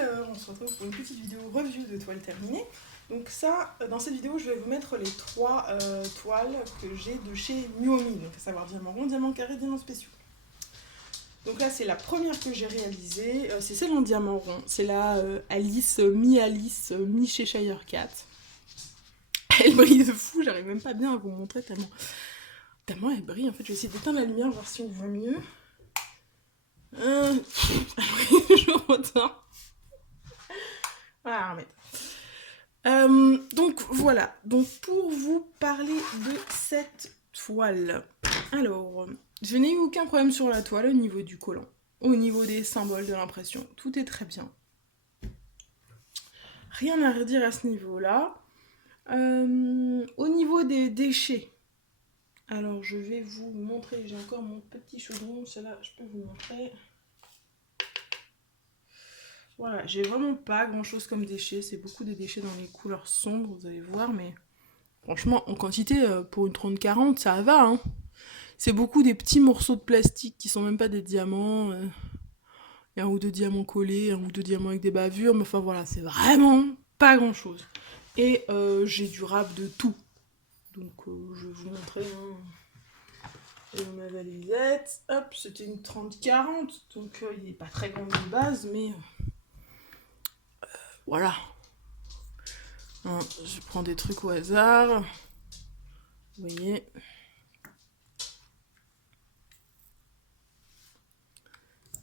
Alors, on se retrouve pour une petite vidéo review de toiles terminées. Donc ça, dans cette vidéo, je vais vous mettre les trois toiles que j'ai de chez Nuomi, donc à savoir diamant rond, diamant carré, diamant spéciaux. Donc là, c'est la première que j'ai réalisée, c'est celle en diamant rond. C'est la Alice, mi-Cheshire Cat. Elle brille de fou, j'arrive même pas bien à vous montrer tellement elle brille. En fait, je vais essayer d'éteindre la lumière, voir si on voit mieux. Elle brille toujours autant. Voilà, remettre. Donc voilà, donc pour vous parler de cette toile. Alors, je n'ai eu aucun problème sur la toile au niveau du collant, au niveau des symboles de l'impression. Tout est très bien. Rien à redire à ce niveau-là. Au niveau des déchets, alors je vais vous montrer, j'ai encore mon petit chaudron, celle-là je peux vous montrer. Voilà, j'ai vraiment pas grand chose comme déchets, c'est beaucoup des déchets dans les couleurs sombres, vous allez voir, mais franchement en quantité pour une 30-40 ça va, hein. C'est beaucoup des petits morceaux de plastique qui sont même pas des diamants, un ou deux diamants collés, un ou deux diamants avec des bavures, mais enfin voilà, c'est vraiment pas grand chose. Et j'ai du rap de tout. Donc je vais vous montrer. J'ai ma valisette. Hop, c'était une 30-40. Donc il n'est pas très grand de base, mais voilà. Hein, je prends des trucs au hasard. Vous voyez.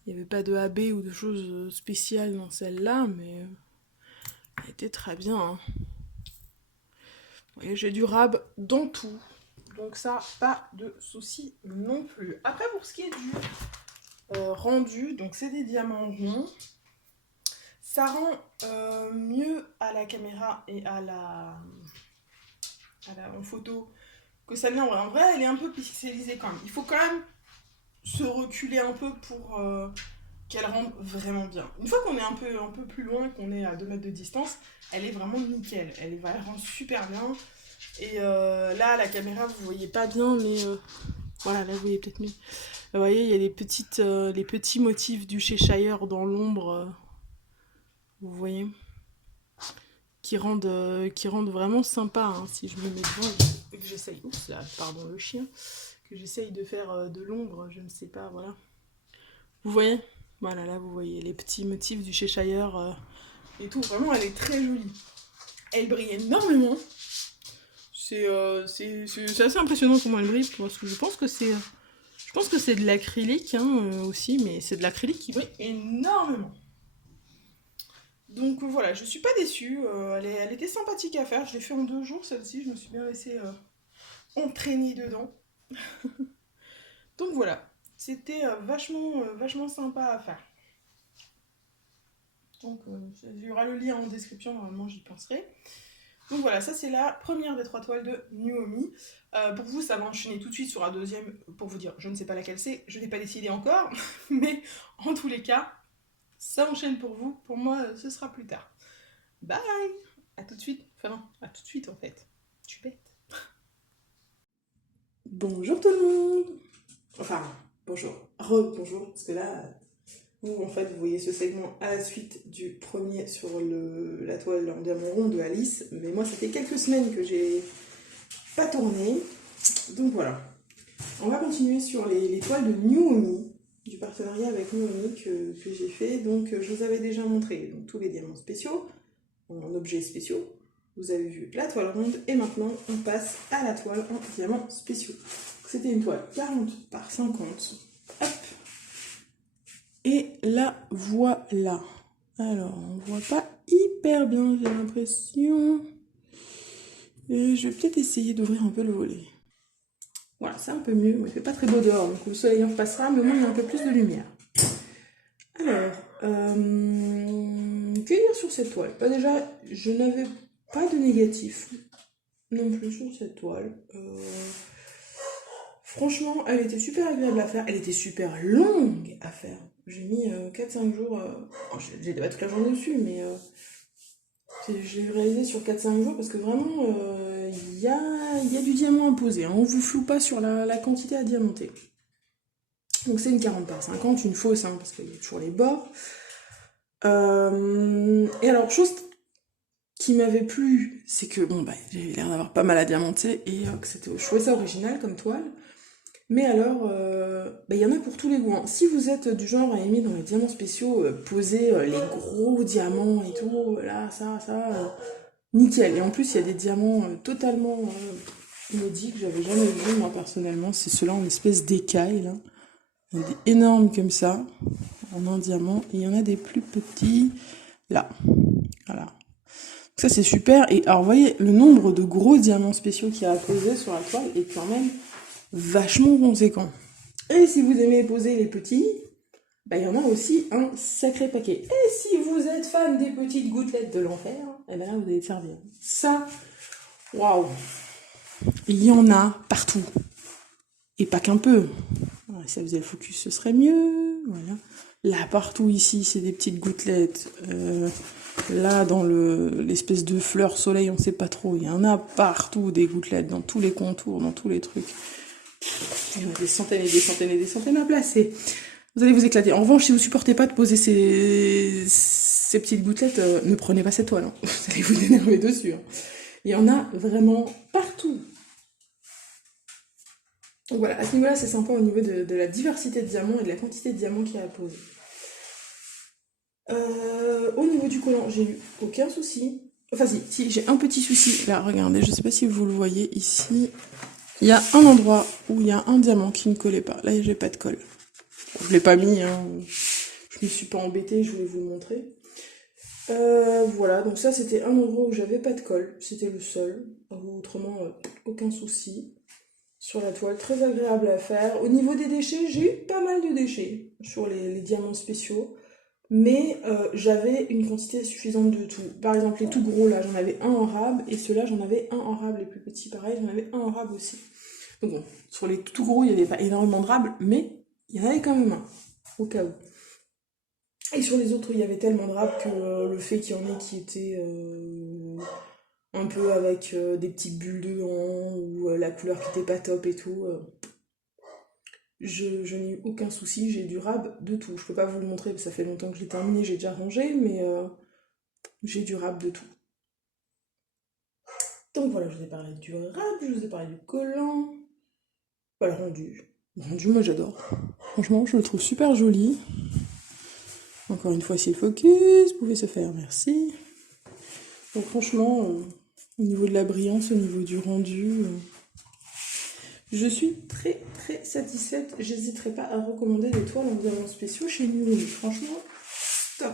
Il n'y avait pas de AB ou de choses spéciales dans celle-là, mais elle était très bien. Hein. Vous voyez, j'ai du rab dans tout. Donc ça, pas de souci non plus. Après, pour ce qui est du rendu, donc c'est des diamants ronds. Ça rend mieux à la caméra et en photo que ça ne l'est en vrai. En vrai, elle est un peu pixelisée quand même. Il faut quand même se reculer un peu pour qu'elle rende vraiment bien. Une fois qu'on est un peu plus loin, qu'on est à 2 mètres de distance, elle est vraiment nickel. Elle rend super bien. Et là, à la caméra, vous voyez pas bien, mais voilà, là, vous voyez peut-être mieux. Vous voyez, il y a les petits motifs du Cheshire dans l'ombre. Vous voyez, qui rendent vraiment sympa, hein, si je me mets devant et que j'essaye, oups là, pardon le chien, que j'essaye de faire de l'ombre, je ne sais pas, voilà. Vous voyez, voilà, là vous voyez les petits motifs du Cheshire et tout, vraiment elle est très jolie. Elle brille énormément. C'est assez impressionnant comment elle brille, parce que je pense que c'est de l'acrylique hein, aussi, mais c'est de l'acrylique qui brille énormément. Donc voilà, je suis pas déçue, elle était sympathique à faire, je l'ai fait en 2 jours celle-ci, je me suis bien laissée entraîner dedans. Donc voilà, c'était vachement sympa à faire. Donc il y aura le lien en description, normalement j'y penserai. Donc voilà, ça c'est la première des 3 toiles de Nuomi. Pour vous, ça va enchaîner tout de suite sur la deuxième, pour vous dire, je ne sais pas laquelle c'est, je n'ai pas décidé encore, mais en tous les cas, ça enchaîne pour vous, pour moi ce sera plus tard. Bye! À tout de suite. Enfin non, à tout de suite en fait. Je suis bête. Bonjour tout le monde. Enfin, bonjour. Re-bonjour, parce que là, vous en fait, vous voyez ce segment à la suite du premier sur la toile en diamant rond de Alice. Mais moi, ça fait quelques semaines que j'ai pas tourné. Donc voilà. On va continuer sur les toiles de Nuomi, du partenariat avec Nuomi que j'ai fait. Donc je vous avais déjà montré donc, tous les diamants spéciaux, en objets spéciaux. Vous avez vu la toile ronde et maintenant on passe à la toile en diamants spéciaux. C'était une toile 40 par 50. Hop. Et la voilà. Alors on voit pas hyper bien, j'ai l'impression. Et je vais peut-être essayer d'ouvrir un peu le volet. Voilà, c'est un peu mieux. Il fait pas très beau dehors, donc le soleil en repassera, mais au moins il y a un peu plus de lumière. Alors, que dire sur cette toile? Bah déjà, je n'avais pas de négatif non plus sur cette toile. Franchement, elle était super agréable à faire. Elle était super longue à faire. J'ai mis 4-5 jours. J'ai pas toute la journée dessus, mais je l'ai réalisé sur 4-5 jours parce que vraiment, il y a du diamant à poser. Hein. On vous floue pas sur la quantité à diamanter. Donc c'est une 40 par 50, une fausse, hein, parce qu'il y a toujours les bords. Et alors, chose qui m'avait plu, c'est que bon, bah, j'avais l'air d'avoir pas mal à diamanter et que je trouvais ça original comme toile. Mais alors, bah, il y en a pour tous les goûts, hein. Si vous êtes du genre à aimer dans les diamants spéciaux, poser les gros diamants et tout, là, nickel. Et en plus, il y a des diamants totalement inédits que j'avais jamais vus, moi, personnellement. C'est ceux-là en espèce d'écaille, là. Il y en a des énormes comme ça, en un diamant. Et il y en a des plus petits, là. Voilà. Ça, c'est super. Et alors, vous voyez, le nombre de gros diamants spéciaux qu'il y a à poser sur la toile est quand même vachement conséquent. Et si vous aimez poser les petits, bah, il y en a aussi un sacré paquet. Et si vous êtes fan des petites gouttelettes de l'enfer, et ben là, vous allez te servir. Ça, waouh, il y en a partout. Et pas qu'un peu. Si ça faisait le focus, ce serait mieux. Voilà. Là, partout ici, c'est des petites gouttelettes. Là, dans l'espèce de fleur soleil, on sait pas trop. Il y en a partout des gouttelettes, dans tous les contours, dans tous les trucs. Il y en a des centaines et des centaines et des centaines à placer. Vous allez vous éclater. En revanche, si vous supportez pas de poser ces petites gouttelettes, ne prenez pas cette toile, hein. Vous allez vous énerver dessus, hein. Il y en a vraiment partout. Donc voilà, à ce niveau-là, c'est sympa au niveau de la diversité de diamants et de la quantité de diamants qu'il y a à poser. Au niveau du collant, j'ai eu aucun souci. Enfin si, j'ai un petit souci. Là, regardez, je sais pas si vous le voyez ici. Il y a un endroit où il y a un diamant qui ne collait pas. Là, j'ai pas de colle. Je l'ai pas mis, hein. Je me suis pas embêtée, je voulais vous le montrer. Voilà, donc ça c'était un endroit où j'avais pas de colle. C'était le seul. Autrement, aucun souci. Sur la toile, très agréable à faire. Au niveau des déchets, j'ai eu pas mal de déchets sur les diamants spéciaux. Mais j'avais une quantité suffisante de tout. Par exemple, les tout gros là, j'en avais un en rab, et ceux-là, j'en avais un en rab. Les plus petits, pareil, j'en avais un en rab aussi. Donc bon, sur les tout gros, il n'y avait pas énormément de rab, mais il y en avait quand même un, au cas où. Et sur les autres, il y avait tellement de rab que le fait qu'il y en ait qui étaient un peu avec des petites bulles dedans, ou la couleur qui était pas top et tout, je n'ai eu aucun souci, j'ai du rab de tout. Je peux pas vous le montrer parce que ça fait longtemps que j'ai terminé, j'ai déjà rangé, mais j'ai du rab de tout. Donc voilà, je vous ai parlé du rab, je vous ai parlé du collant. Voilà, rendu. Rendu, moi j'adore. Franchement, je le trouve super joli. Encore une fois, si le focus pouvait se faire, merci. Donc franchement, au niveau de la brillance, au niveau du rendu, je suis très très satisfaite. J'hésiterai pas à recommander des toiles en diamants spéciaux chez New. Franchement, top.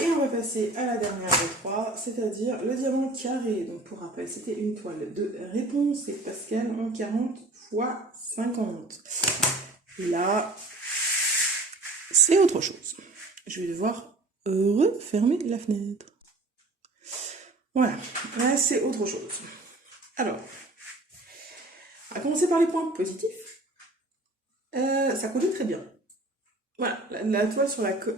Et on va passer à la dernière des trois, c'est-à-dire le diamant carré. Donc pour rappel, c'était une toile de Réponse et Pascal en 40 x 50. Là, c'est autre chose. Je vais devoir refermer la fenêtre. Voilà, là c'est autre chose. Alors, on va commencer par les points positifs. Ça collait très bien. Voilà, la toile sur la colle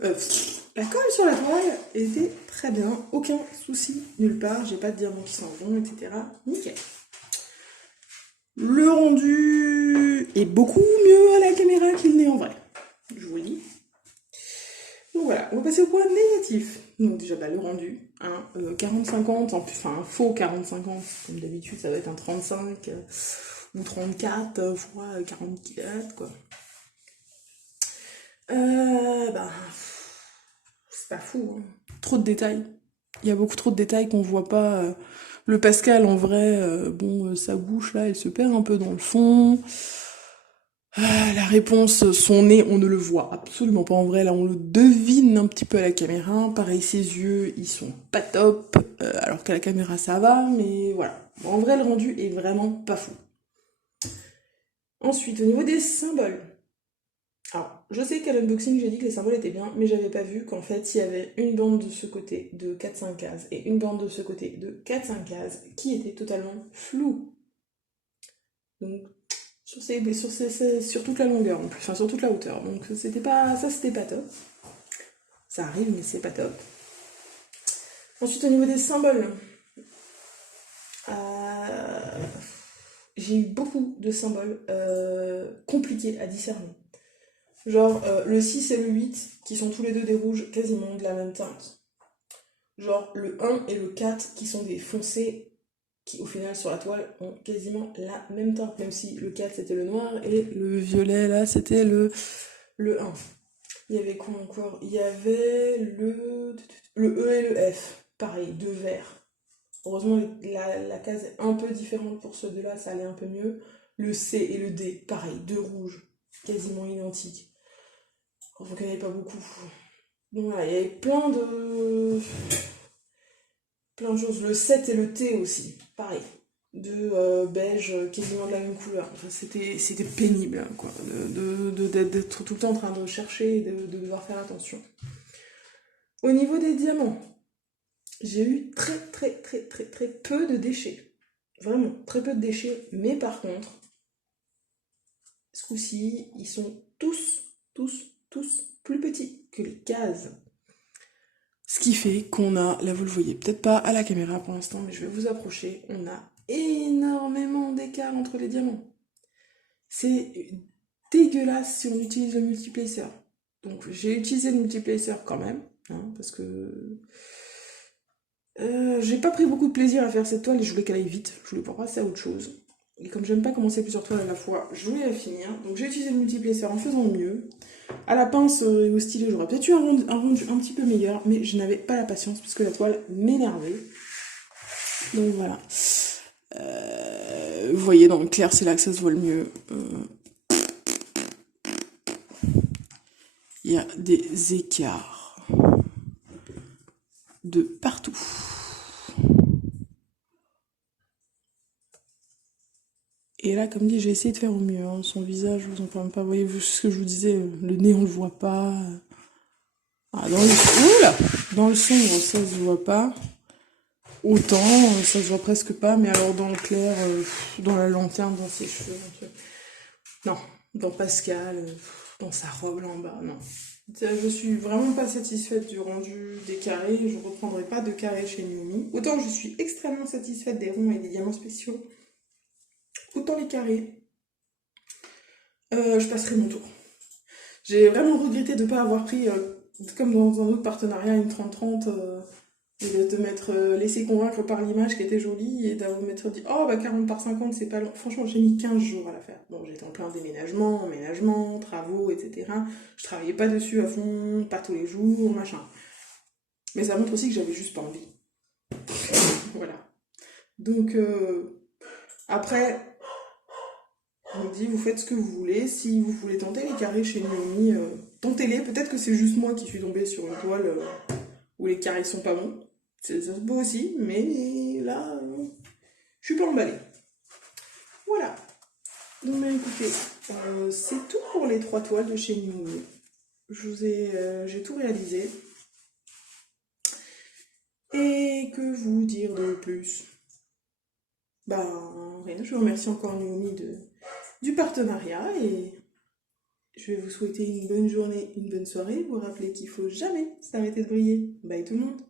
sur la toile était très bien, aucun souci nulle part, j'ai pas de diamants qui s'en vont, etc. Nickel. Le rendu est beaucoup mieux à la caméra qu'il n'est en vrai, je vous le dis. Donc voilà, on va passer au point négatif. Donc déjà le rendu, hein, 40-50, enfin un faux 40-50, comme d'habitude ça va être un 35 ou 34 fois 44 quoi. C'est pas fou, hein. Trop de détails. Il y a beaucoup trop de détails qu'on voit pas. Le Pascal, en vrai, bon, sa bouche, là, elle se perd un peu dans le fond. La réponse, son nez, on ne le voit absolument pas en vrai. Là, on le devine un petit peu à la caméra. Pareil, ses yeux, ils sont pas top. Alors qu'à la caméra, ça va, mais voilà. En vrai, le rendu est vraiment pas fou. Ensuite, au niveau des symboles. Alors, je sais qu'à l'unboxing, j'ai dit que les symboles étaient bien, mais j'avais pas vu qu'en fait, il y avait une bande de ce côté de 4-5 cases et une bande de ce côté de 4-5 cases qui était totalement floue. Donc, sur toute la longueur, en plus, enfin sur toute la hauteur. Donc, c'était pas top. Ça arrive, mais c'est pas top. Ensuite, au niveau des symboles, j'ai eu beaucoup de symboles compliqués à discerner. Genre le 6 et le 8, qui sont tous les deux des rouges quasiment de la même teinte. Genre le 1 et le 4, qui sont des foncés, qui au final sur la toile ont quasiment la même teinte, même si le 4 c'était le noir et le violet là c'était le 1. Il y avait quoi encore? Il y avait le E et le F, pareil, deux verts. Heureusement, la case est un peu différente pour ceux de là, ça allait un peu mieux. Le C et le D, pareil, deux rouges, quasiment identiques. Enfin, qu'il n'y en avait pas beaucoup. Donc voilà, il y avait plein de choses. Le 7 et le T aussi, pareil. Deux beige, quasiment de la même couleur. Enfin, c'était pénible, hein, quoi, d'être tout le temps en train de chercher et de devoir faire attention. Au niveau des diamants, j'ai eu très peu de déchets. Vraiment, très peu de déchets. Mais par contre, ce coup-ci, ils sont tous plus petits que les cases. Ce qui fait qu'on a, là vous le voyez peut-être pas à la caméra pour l'instant, mais je vais vous approcher, on a énormément d'écart entre les diamants. C'est dégueulasse si on utilise le multiplacer. Donc j'ai utilisé le multiplacer quand même, hein, parce que j'ai pas pris beaucoup de plaisir à faire cette toile et je voulais qu'elle aille vite, je voulais pas passer à autre chose. Et comme j'aime pas commencer plusieurs toiles à la fois, je voulais la finir. Donc j'ai utilisé le multiplacer en faisant mieux. À la pince et au stylet, j'aurais peut-être eu un rendu un petit peu meilleur, mais je n'avais pas la patience parce que la toile m'énervait. Donc voilà. Vous voyez, dans le clair, c'est là que ça se voit le mieux. Il y a des écarts de partout. Et là, comme dit, j'ai essayé de faire au mieux. Hein. Son visage, vous en parlez pas. Vous voyez ce que je vous disais, le nez, on le voit pas. Ah, dans le sombre, ça se voit pas. Autant, ça se voit presque pas, mais alors dans le clair, dans la lanterne, dans ses cheveux. Non, dans Pascal, dans sa robe là en bas, non. Je suis vraiment pas satisfaite du rendu des carrés, je reprendrai pas de carrés chez Naomi. Autant je suis extrêmement satisfaite des ronds et des diamants spéciaux, autant les carrés, je passerai mon tour. J'ai vraiment regretté de ne pas avoir pris, comme dans un autre partenariat, une 30-30, et de te m'être laissé convaincre par l'image qui était jolie et d'avoir m'être dit oh bah 40 par 50 c'est pas long. Franchement j'ai mis 15 jours à la faire. Bon j'étais en plein déménagement, emménagement, travaux, etc. Je travaillais pas dessus à fond, pas tous les jours, machin. Mais ça montre aussi que j'avais juste pas envie. Voilà. Donc après, on me dit vous faites ce que vous voulez. Si vous voulez tenter les carrés chez Naomi, tentez-les. Peut-être que c'est juste moi qui suis tombée sur une toile où les carrés sont pas bons. Ça se peut aussi, mais là, je suis pas emballée. Voilà. Donc, bah, écoutez, c'est tout pour les 3 toiles de chez Naomi. J'ai tout réalisé. Et que vous dire de plus? Bah, rien. Je vous remercie encore Naomi du partenariat et je vais vous souhaiter une bonne journée, une bonne soirée. Vous rappelez qu'il faut jamais s'arrêter de briller. Bye tout le monde.